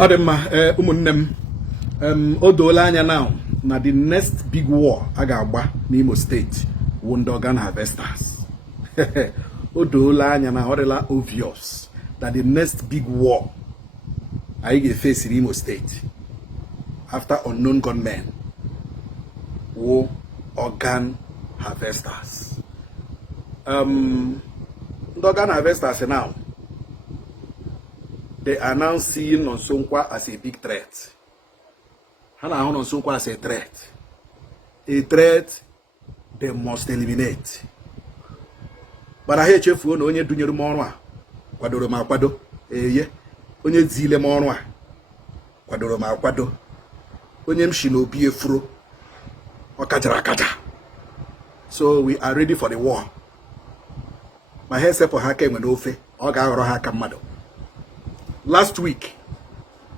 Adema ụmụnne m o doola anya now na the next big war aga agba n'Imo State wu ndị organ harvesters. O doola anya na ọ obvious that the next big war anyị ga-face in Imo State after unknown gunmen wu organ harvesters. The organ harvesters now, they are now seeing Nonsonkwa as a big threat. Hana Nonsonkwa as a threat. A threat they must eliminate. But I hear chefu no onye dunyere m ọrụ a kwadoro m akwado. Eye onye zile m ọrụ a kwadoro m akwado. Onye m shi n'obi efuro ọ kajara akaja. So we are ready for the war. My hair set for her came with ofe ọ ga-aghọrọ ha aka mmadụ. Last week,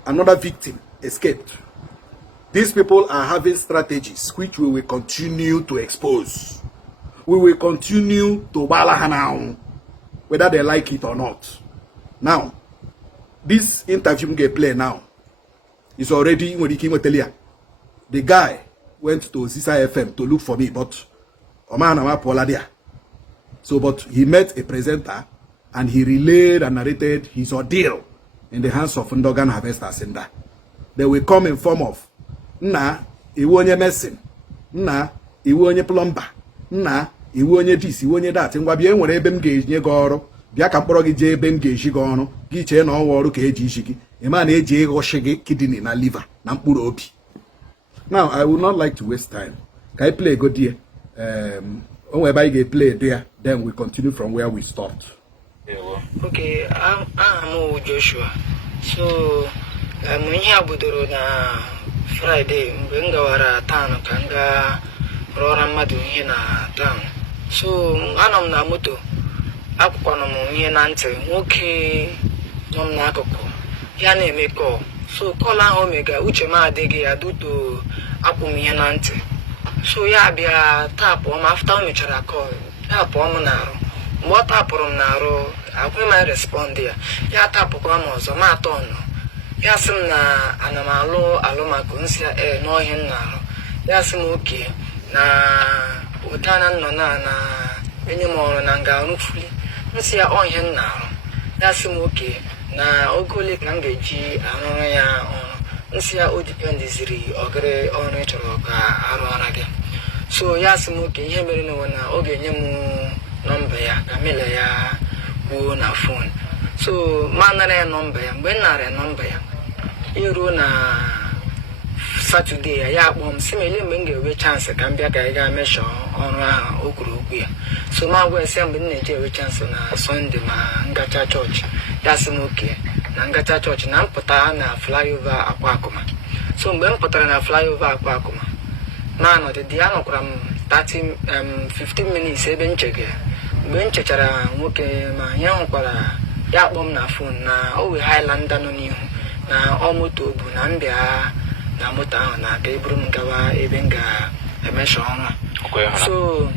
another victim escaped. These people are having strategies which we will continue to expose. We will continue to bala now, whether they like it or not. Now, this interview we play now is already the guy went to Zisa FM to look for me, but so but he met a presenter and he relayed and narrated his ordeal in the hands of organ harvesters in that. They will come in form of Nna, iwu onye medicine, Nna, iwu onye plumber, Nna, iwu onye this, iwu onye that. Ngwa bịa enwere ebe m ga-eji gị ọrụ, bịa ka mkpọrọ gị jee ebe m ga-eji gị ọrụ, gị chee na ọnwa ọrụ ka eji isi gị. Ịma na eji ịghọshi gị kidney na liver na mkpụrụ obi. Now, I would not like to waste time. Can I play a good deal? Whereby you play there, then we continue from where we stopped. Okay, I'm Joshua. So, here budoro na Friday, mbengawara tano kanga rora madu ihe na town. So, anam na moto. Akwụkwọ m ihe na ntị nwoke nọ m n'akụkụ ya na-eme call. So, call ahụ omega uche m adịghị aduto akwụ m ihe na ntị. So, ya bịa tapụ m after o mechara call. Tapụ m n'arụ. Mgbe ọ tapụrụ m n'arụ, akwụghị m respond ya. Ya tapụkwa m ọzọ ma atọ ọnụ. Ya sị m na ana m alụ maka nsị n'ọhịa m na-arụ. Ya sị m oke na ụda na nnọ na enye m ọrụ na nga arụfuli. Nsị ya ọhịa m na-arụ. Ya sị m oke na oge ole ka m ga-eji arụrụ ya ọrụ. Nsị ya o dipendiziri ọgịrị ọrụ ị chọrọ ka arụ ara gị. So ya sị m oke ihe mere na ọ ga-enye m nọmba ya ka mele ya kwuo na phone. So ma nara ya nọmba ya. Mgbe m nara ya nọmba ya iruo na Saturday ya akpọ m sị m ele mgbe m ga-enwe chance ka m bịa ka ị ga meshọ ọrụ ahụ o kwuru okwu ya. So ma gwa ese mgbe m na-eji enwe chance na Sunday ma ngacha chọọchị. Ya sị m oke na ngacha chọọchị na mpụta na flyover akwa akụma. So mgbe m pụtara na flyover akwa akụma na anọdịdị ya nọkwara m 15 minutes ebe m chegara. Mgbe m chechara nwoke ma ya hụkwara ya akpọ m na phone na o wee Highlander nọ n'ihu na ọ moto bụ na mbịa na moto ahụ na aka eburu m gawa ebe m ga-emesha ọrụ. So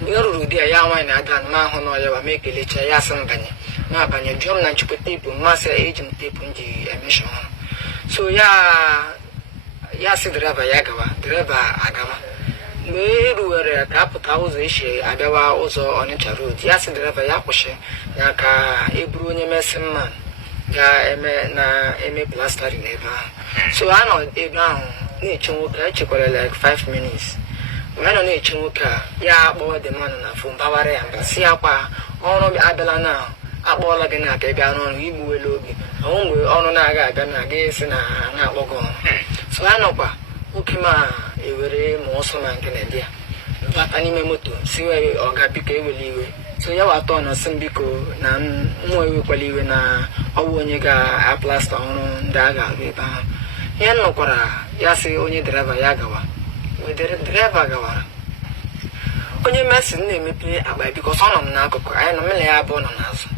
mgbe m ruru di ya nwaanyị na-ada ma ahụ na ọya wa ma ekelecha ya sị m banye ma abanye jụọ m na nchukwu teepu mmasị eji m teepu m ji emesha ọrụ. So ya sị draiva ya gawa, draiva agawa. Mgbe e ruwere ka apụta ụzọ esi abịawa ụzọ Ọnịcha road, ya sị draiva ya kwụsị ya ka eburu onye mesin man ga-eme plastering ebe ahụ. So a nọ ebe ahụ na-eche nwoke, echekwara like 5 minutes. Mgbe a nọ na-eche nwoke a ya akpọọ dị mmanụ na fon bawara ya mba si ya kwa ọrụ abịala na akpọọla gị na aka ị bịa n'ọrụ igbuwela obi ọnwụ mgbe ọrụ na-aga aga na gị esi na na-akpọ gị ọrụ. So a nọkwa nwoke ma ewere ma ọsọ ma nke na-ebịa bata n'ime moto si ọga biko ewele iwe. So ya watọ na sị m biko na mmụọ ewekwala iwe na ọwụ onye ga-aplasta ọrụ ndị a ga-arụ ebe ahụ. Ya nọkwara ya sị onye draiva ya gawa. Mgbe draiva gawara onye mesin na-emepe akpa ya bikọs ọ nọ m n'akụkụ anyị nọ mele ya abụọ nọ n'azụ.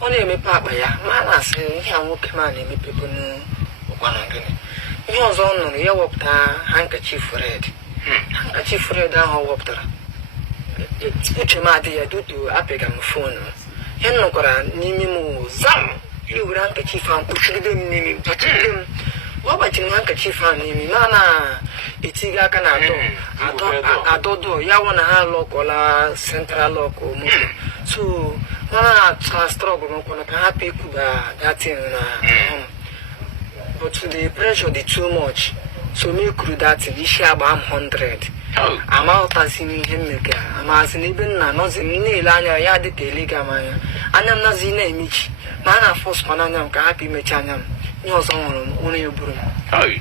Ọ na-emepe akpa ya ma a na-asị ihe a nwoke ma na-emepe bụ n'ụkwana gịnị. Ihe ọzọ ọ nụrụ ya wepụta handkerchief red. Handkerchief red ahụ ọ wepụtara uche m adị ya dutu apịga m fonu. Ya nọkwara n'ime m zam e wura handkerchief an kpuchigide m n'imi kpachigide m ọ gbachiri handkerchief a n'imi na etiga aka na adọdọ ya wụ na ha lọkọla central lock moto so mana struggle no ka ha pick that thing na but the pressure the too much so me crew that thing isi agba am 100 amaghọtazi m ihe mmega amazi na ebe nna nọzi m na-ele anya ya dị ka eliga m anya m nazi na-emechi ma a na-afọs kwana anya m ka hapụ imechi anya m ihe ọzọ nwụrụ m ụra ya buru m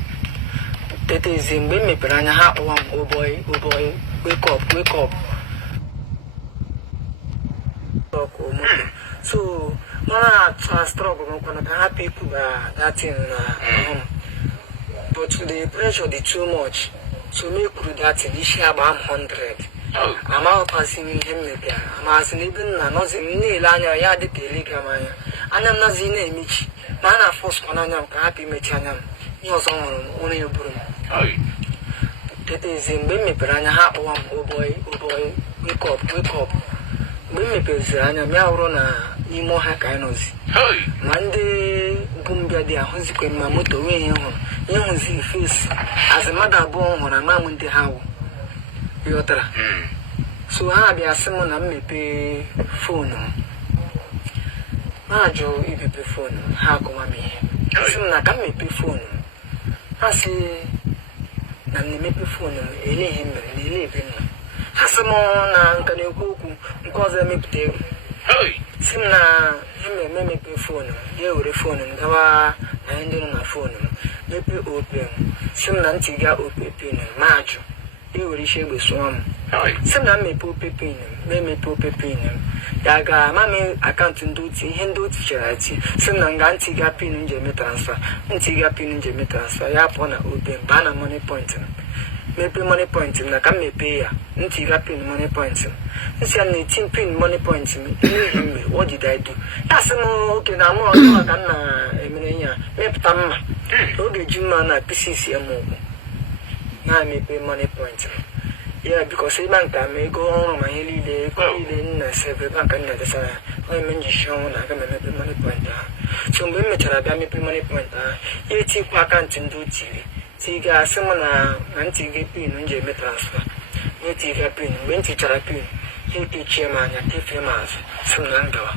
tetezi mgbe m mepere anya ha kpọwa m oboy wake up so mana struggle m kwana ka hapụ ikwu that thing na but the pressure the too much so me crew that thing isi agba am 100 amaghọtazi m ihe mmega amazi na ebe nna nọzi m na-ele anya ya dị ka eliga m anya m nazi na-emechi ma a na-afọs kwana anya m ka hapụ imechi anya m ihe ọzọ nwụrụ m ụra ya buru m tetezi mgbe m mepere anya ha kpọwa m oboy wake up mgbe m mepeziri anya m ya hụrụ na n'ime ọha ka anyị nọzi ma ndị mbịa dị ahụzikwe ma moto wee ihe hụzi fesi azị mmadụ abụọ hụrụ ama m ndị ha wụ yọtara so ha bịa sị m na mmepe foonu m ha jụ imepe foonu m ha akọwa m ihe sị m na ka m mepee foonu m ha sị na m na-emepe foonu m ele ihe mere na ele ebe nọ ha sị m na nka na-ekwu okwu nke ọzọ emepụta egwu sị m na ihe emepe foonu m ya ewere foonu m gawa na ihe ndị nọ na foonu m mepee ope m sị m na ntị ga ope pin m ma ajụ ewere isi egbe sụọ m sị m na mmepe ope pin m emepe ope pin m ya ga-ama m akaụntụ ndị otu ihe ndị otu chere ati sị m na nga ntị ga pin m ji eme transfa ya pụọ na ope m baa na money point m mepe money point m na ka m mepee ya ntị ga pin money point m nsị ya na-eti pin money point m n'ihi mgbe what did I do ya sị m oke na mụ ọzọ ka m na-emere ya mepụta mma oge ji mma na pieces ya m ụkwụ na-emepe money point m ya bikos ebe nka m ego ọrụ ma ihe niile nna sebe ebe nka nna desara ya onye me njishi ọnwụ na aga m emepe money point ahụ so mgbe m mechara bịa mepe money point ahụ ya etikwa akaụntụ ndị otiri tiga asị m na ntị ga pin m ji eme transfa ya etiga pin mgbe m tichara pin ha ekechie m anya kefee m azụ sị m na ngawa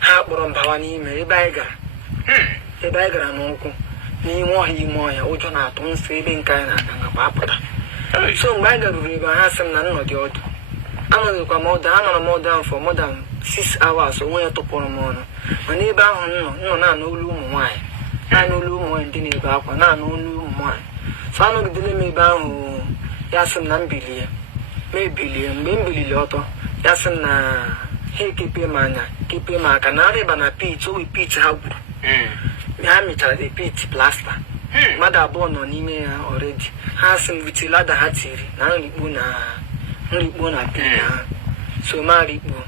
ha kpọrọ mbawa n'ime ebe anyị gara n'ụkwụ n'ime ọhịa ụjọ na-atụ nsọ ebe nke anyị na-aga ngakwa apụta so mgbe anyị garuru ebe ha sị m na nnọdụ ọdụ anọghịkwa m ọdụ anọrọ m ọdụ ahụ for more than 6 hours onwe ya tụpụrụ m ọnụ mana ebe ahụ nnọ na-anụ olu ụmụ nwaanyị naanị olu ụmụ nwaanyị ndị na-ebe akwa na-anụ olu ụmụ nwaanyị so anọgidere m ebe ahụ ya sị m na mbilie mgbe m biliri ọtọ ya sị m na ha ekepe m anya kepe m aka na arịba na pit owe pit ha gwuru ha mechara the pit plasta mmadụ abụọ nọ n'ime ya ọredi ha sị m wite lada ha tiri na nrikpo na pin ha so ma rikpo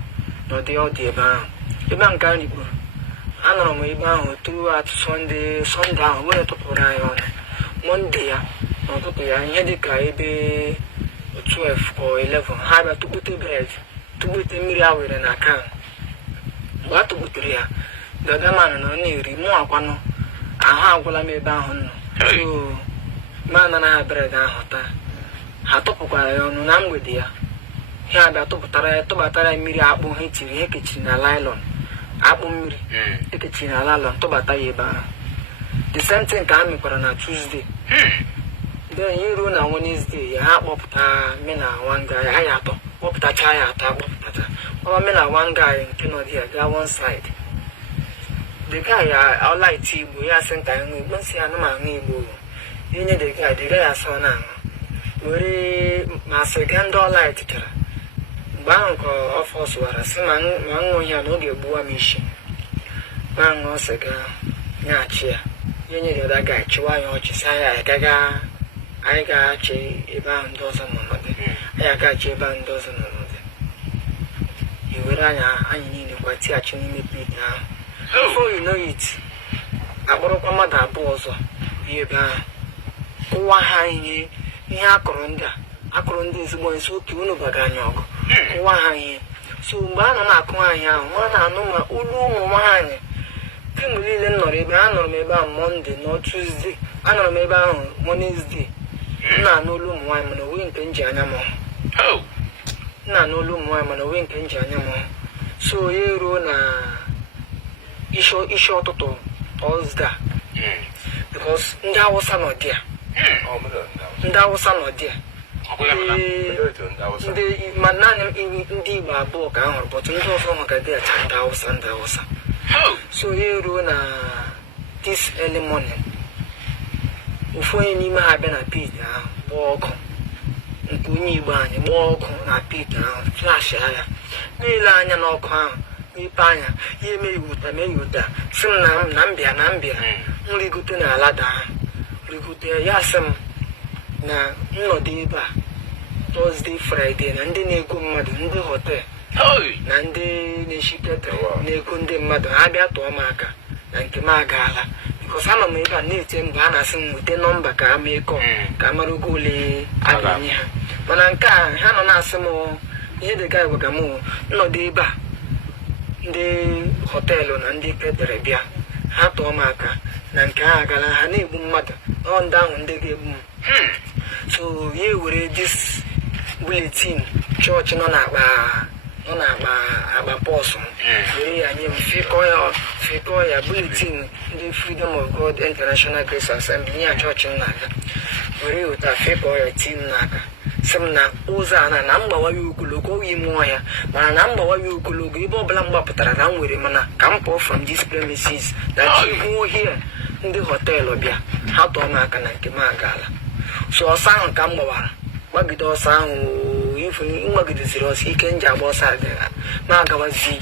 n'ọdị ọ dị ebe ahụ ebe a nke a rikporo anọrọ m ebe ahụ throughout sọnde ahụ were tụpụrụ anyị ọnụ mọnde ya n'ụtụtụ ya ihe dịka ebe 12 or 11 ha bịa tụkpute mmiri a were na kan mgbe a tụkputere ya dọdamanụ nọ na-eri mụ akwanụ ahụ agwụla m ebe ahụ nọ so ma na ha bred ahụ taa ha tụpụkwara ya ọnụ na mgbede ya ha bịa tụbatara ya mmiri akpụ ha etiri ha ekechiri na lailọn akpụ mmiri ekechiri na lailọn tụbata ya ebe ahụ the same thing ka ha mekwara na Tuesday then ya ruo na Wednesday ya ha kpọpụta me na wanga ya ya atọ kpọpụtacha ya atọ akpọpụtacha ọma me na wanga nke nọ dị ya gaa one side the guy ya ọlaiti Igbo ya sị nka ịṅụ Igbo nsị anụ ma aṅụ Igbo inye the guy asọ na aṅụ were ma sịga ndị ọlaiti chara mgbe ahụ ka ọ fọsụwara sị ma ṅụọ ya na ọ ga-egbuwa m isi ma ṅụọ sịga nyaghachi ya nye the other guy chịwa ya ọchị sị anyị ga-achị ebe ahụ ndị ọzọ n'ọnọdụ anyị agachi ebe ahụ ndị ọzọ n'ọnọdụ iwere anyị niile kwatighachi n'ime pit ahụ before you know it akpọrọkwa mmadụ abụọ ọzọ ebe ahụ kụwa ha ihe akụrụ ndị ezigbo nso oke unu baga anya ọgụ kụwa ha ihe so mgbe a nọ na-akụ anyị ahụ nwa na-anụ ma olu ụmụ nwaanyị kemgbe niile m nọrọ ebe anọrọ m ebe a Mọnde nọ Tuzdee anọrọ m ebe ahụ Wenezdee m na-anụ olu ụmụ nwaanyị mana onwe nke m ji anya m hụ m na-anụ olu ụmụ nwaanyị mana onwe nke m ji anya m hụ so ya eruo na isi ụtụtụ Tọzdee because ndị Awụsa nọ dị ya ndị Awụsa nọ dị ya ndị ma naanị ndị Igbo abụọ ka a hụrụ bọtụ ndị ọzọ hụ ka dị acha ndị Awụsa so ya eruo na this early morning ofu onye n'ime ha bịa na pit ahụ gbaa ọkụ nke onye Igbo anyị gbaa ọkụ na pit ahụ flash anya niile anya n'ọkụ ahụ mepe anya ya eme iwuta sị m na mbịa m rigote na alada ahụ rigote ya sị m na nnọdụ ebe a Thursday Friday na ndị na-ego mmadụ ndị họtel na ndị na-eshi ketịrị na-ego ndị mmadụ ha bịa tụọ m aka na nke m agaala because anọ m ebe a na-ete mgbe a na-asị m weta nọmba ka a meekọ ka a mara ogo ole a ga-enye ha mana nke a ha nọ na-asị m ihe dị ga gwaga m nnọdụ ebe a ndị họteelụ na ndị ketịrị bịa ha tụọ m aka na nke ha agala ha na-egbu mmadụ ọ ndị ahụ ndị ga-egbu m so ya were dis bulletin chọọchị nọ n'akpa pọsụ were ya nye m fekọ ya bulletin ndị Freedom of God International Grace Assembly nye ya chọọchị m na-aga were ụta fekọ ya ti m n'aka sị m na ụzọ a na mgbawa ya ogologo oyi mụọ ya mana na mgbawa ya ogologo ebe ọbụla m gbapụtara na m nwere mana ka m pụọ from these premises na ihu ohie ndị họteelụ bịa ha tụọ m aka na nke m agaala so ọsọ ahụ ka m gbawara gbagide ọsọ ahụ ifu mgbagideziri ọsọ ike m ji agba ọsọ adịghị ma agawazi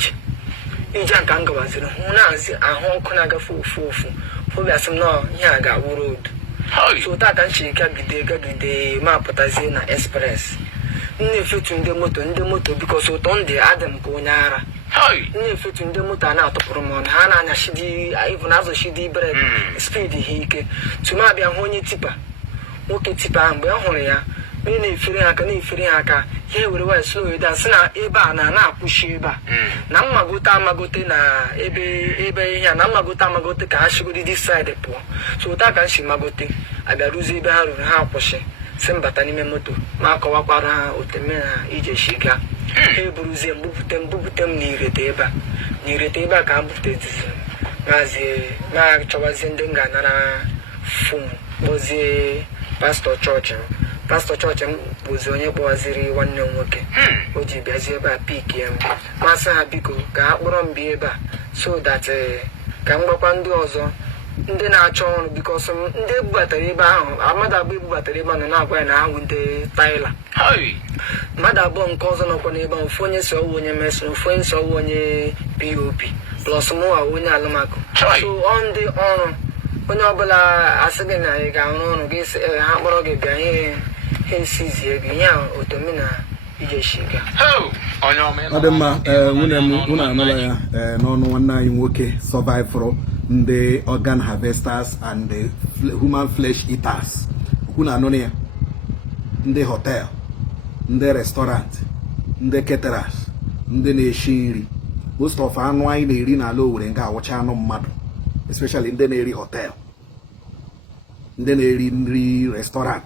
ije a ka m gawaziri hụ na-azi ahụ ọkụ na-agafe ofu fobịasị m na ihe a ga-awụ road so tata m chiri gagide ma pụtazie na express m na-efetu ndị moto bikos ụtọ ndị adị m ka onye ara m na-efetu ndị moto a na-atụpụrụ m ọnụ ha na-anya na azọchidi brek spid ha ike tumabịa hụ onye tipa nwoke tipa ahụ mgbe ọ hụrụ ya onye na-efere ha aka ya ewere waya slow down sị na ebe a na-akwụshi ebe a na mmagote na ebe ihe a na mmagote ka ha chigodi this side pụọ so ụta ka m si magote abịaruzi ebe ha ruru ha akwụsị si mbata n'ime moto ma akọwakwara ha oteme ha ije shiga ha eburuzie mbupute m n'irete ebe a ka ha buputetizi ma chọwazie ndị m ga-anara fon kpọzie pastọ chọọchị m bụzi onye kpọwaziri nwanne m nwoke o ji bịazie ebe a pik ya m masị ha biko ka ha kpọrọ m bịa ebe a so that ka m gwakwa ndị ọzọ ndị na-achọ ọrụ bikos ndị ebubatara ebe ahụ mmadụ abụọ ebubatara ebe ahụ na-agwa ya na ahụ ndị taịla mmadụ abụọ nke ọzọ nọkwa n'ebe ahụ ofu onye si ọwụ onye mesin ofu onye si ọwụ onye pop plus mụwa onye alụmakụ so ọ ndị ọrụ onye ọbụla asị gị na ị ga-arụ ọrụ gị ha kpọrọ gị bịa ha esizie gị ihe otomi na ije shiga ọ dị mma nwunye m unu anụla ya n'ọnụ nwanne anyị nwoke survivor ndị organ harvesters and the human flesh eaters unu anụla ya ndị hotel ndị restaurant ndị caterers ndị na-eshi nri most of anụ anyị na-eri n'ala Owerri nga awụcha anụ mmadụ especially ndị na-eri hotel ndị na-eri nri restaurant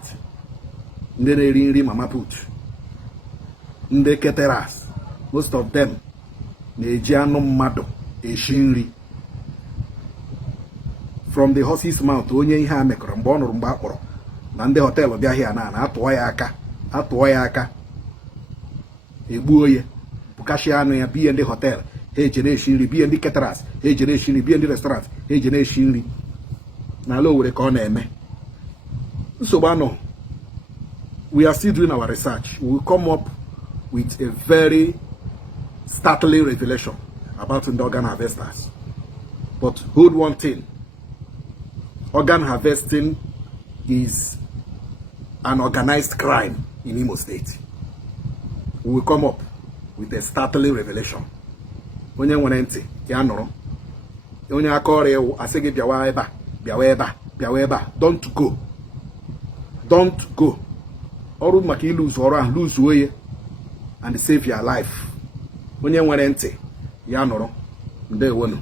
ndị na-eri nri mama put ndị caterers most of them na-eji anụ mmadụ eshi nri from the horse's mouth. Onye ihe a mekọrọ mgbe ọ nụrụ mgbe a kpọrọ na ndị họteelụ bịaghị ya na atụọ ya aka egbuo ya bụkashia anụ ya biye ndị họteelụ ha eje na-eshi nri biye ndị caterers ha eje na-eshi nri biye ndị restaurant ha eje na-eshi nri n'ala Owerri ka ọ na-eme nsogbu anọ. We are still doing our research. We will come up with a very startling revelation about the organ harvesters. But hold one thing. Organ harvesting is an organized crime in Imo State. We will come up with a startling revelation. Onye nwere ntị ya nụrụ. Onye aka ọrịa ewu asị gị bịawa ebe a, bịawa ebe a. Don't go. Don't go. Ọrụ maka iluzu ọrụ ahụ luzuo ya and save your life. Onye nwere ntị ya nụrụ. Ndewonu.